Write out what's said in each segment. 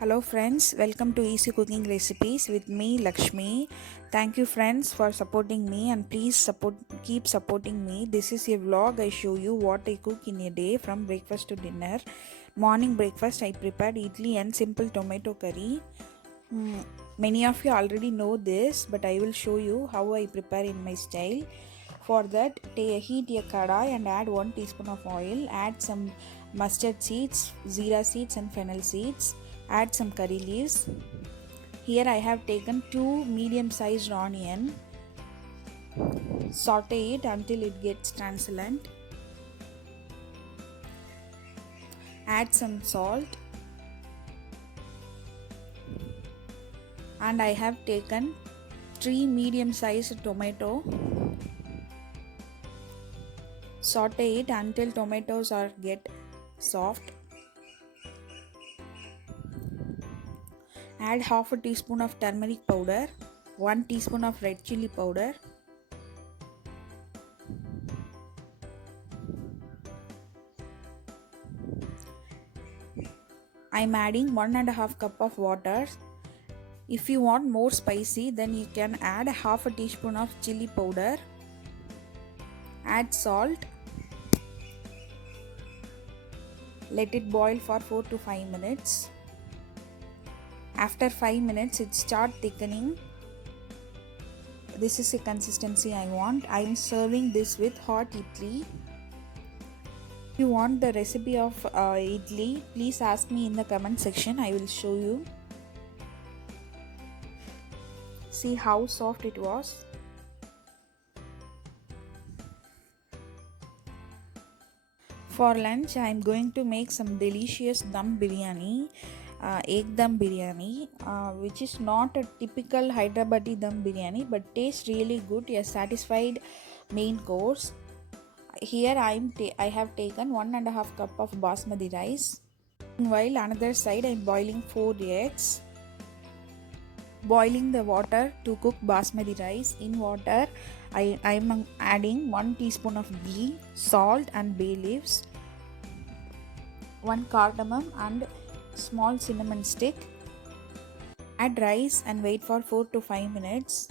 Hello friends, welcome to Easy Cooking Recipes with me Lakshmi. Thank you friends for supporting me and please keep supporting me. This is a vlog. I show you what I cook in a day from breakfast to dinner. Morning breakfast I prepared idli and simple tomato curry. Many of you already know this, but I will show you how I prepare in my style. For that, heat a kadai and add 1 teaspoon of oil. Add some mustard seeds, zira seeds and fennel seeds. Add some curry leaves. Here I have taken 2 medium-sized onion. Saute it until it gets translucent. Add some salt. And I have taken 3 medium-sized tomato. Saute it until tomatoes get soft. Add half a teaspoon of turmeric powder, 1 teaspoon of red chili powder, I am adding 1.5 cup of water. If you want more spicy, then you can add half a teaspoon of chili powder. Add salt. Let it boil for 4 to 5 minutes. After 5 minutes, it starts thickening. This is the consistency I want. I am serving this with hot idli. If you want the recipe of idli, please ask me in the comment section. I will show you. See how soft it was. For lunch, I am going to make some delicious dum biryani, egg dum biryani, which is not a typical Hyderabadi dum biryani, but tastes really good. A satisfied main course. Here I have taken 1.5 cup of basmati rice. While another side I am boiling 4 eggs. Boiling the water to cook basmati rice. In water, I am adding 1 teaspoon of ghee, salt and bay leaves, 1 cardamom and small cinnamon stick. Add rice and wait for 4 to 5 minutes.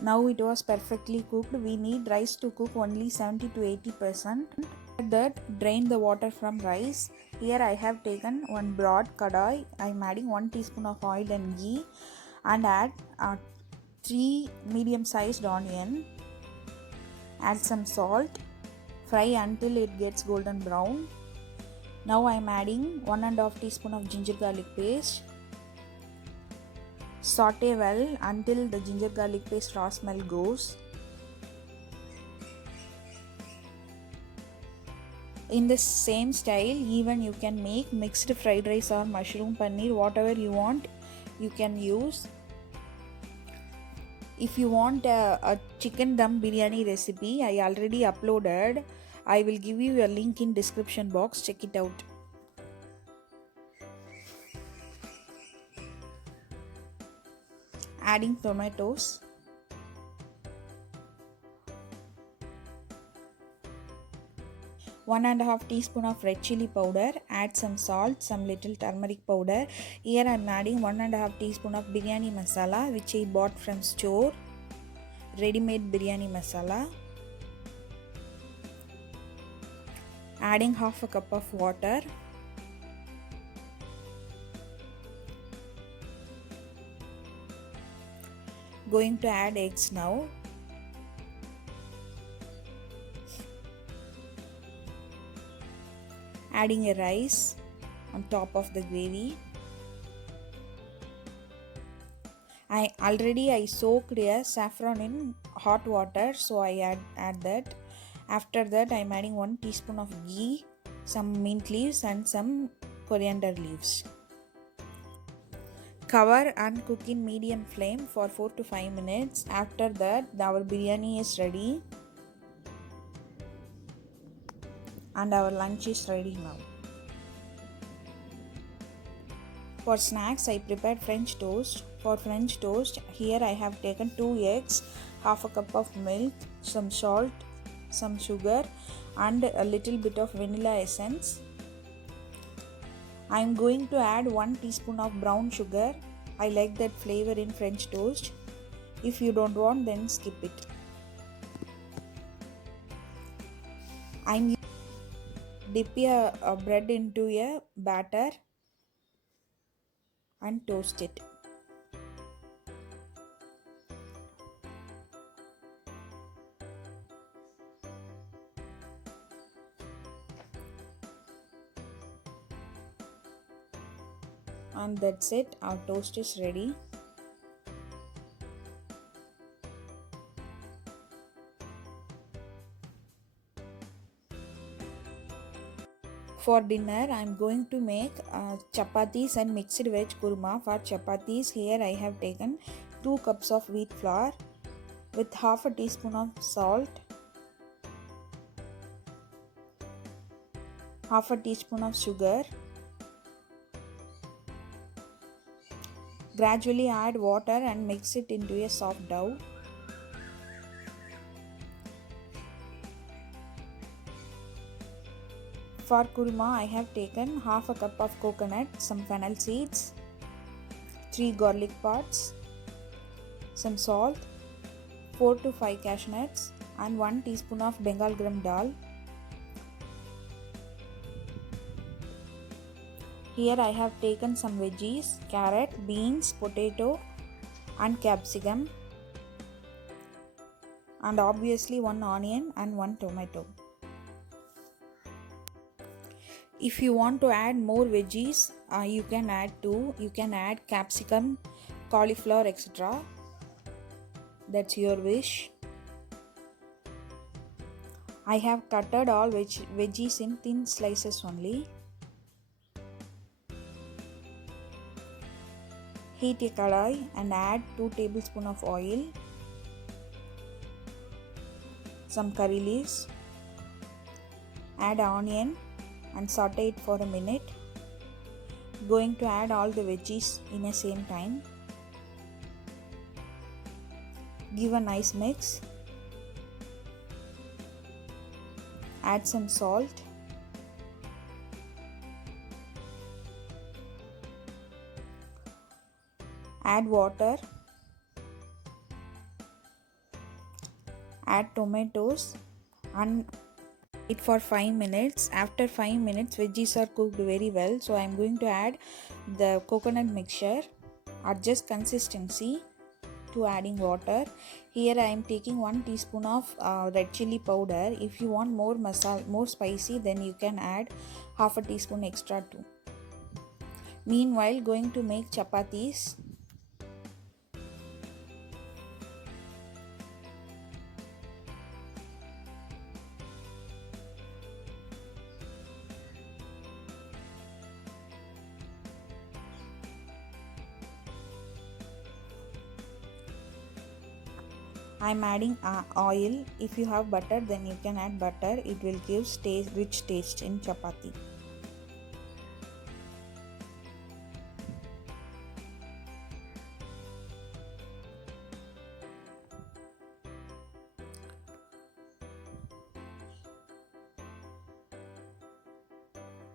Now it was perfectly cooked. We need rice to cook only 70 to 80%. After that, drain the water from rice. Here I have taken 1 broad kadai. I am adding 1 teaspoon of oil and ghee and add 3 medium-sized onion. Add some salt. Fry until it gets golden brown. Now I am adding 1.5 teaspoon of ginger garlic paste. Saute well until the ginger garlic paste raw smell goes. In the same style, even you can make mixed fried rice or mushroom paneer, whatever you want, you can use. If you want a chicken dum biryani recipe, I already uploaded. I will give you a link in description box. Check it out. Adding tomatoes. One and a half teaspoon of red chili powder. Add some salt, some little turmeric powder. Here I am adding 1.5 teaspoon of biryani masala, which I bought from store. Ready-made biryani masala. Adding half a cup of water. Going to add eggs now. Adding a rice on top of the gravy. I soaked a saffron in hot water, so I add that. After that, I am adding 1 teaspoon of ghee, some mint leaves and some coriander leaves. Cover and cook in medium flame for 4 to 5 minutes. After that, our biryani is ready. And our lunch is ready now. For snacks, I prepared French toast. For French toast, here I have taken 2 eggs, half a cup of milk, some salt, some sugar and a little bit of vanilla essence. I am going to add 1 teaspoon of brown sugar. I like that flavor in French toast. If you don't want, then skip it. I'm dip a bread into a batter and toast it. And that's it, our toast is ready. For dinner, I'm going to make chapatis and mixed veg kurma. For chapatis, here I have taken 2 cups of wheat flour with half a teaspoon of salt, half a teaspoon of sugar. Gradually add water and mix it into a soft dough. For kurma, I have taken half a cup of coconut, some fennel seeds, 3 garlic pods, some salt, 4 to 5 cashew nuts and 1 teaspoon of Bengal gram dal. Here I have taken some veggies, carrot, beans, potato and capsicum, and obviously 1 onion and 1 tomato. If you want to add more veggies, you can add 2. You can add capsicum, cauliflower, etc. That's your wish. I have cutted all veggies in thin slices only. Heat a kadai and add 2 tablespoons of oil, some curry leaves, add onion and saute it for a minute. Going to add all the veggies in the same time. Give a nice mix. Add some salt. Add water. Add tomatoes and it for 5 minutes. After 5 minutes, veggies are cooked very well. So I am going to add the coconut mixture. Adjust consistency to adding water. Here I am taking 1 teaspoon of red chili powder. If you want more spicy, then you can add half a teaspoon extra too. Meanwhile, going to make chapatis. I am adding oil. If you have butter, then you can add butter. It will give rich taste in chapati.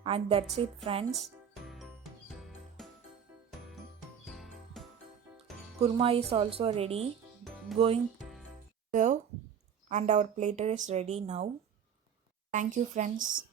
And that's it, friends. Kurma is also ready. Going to serve, and our platter is ready now. Thank you, friends.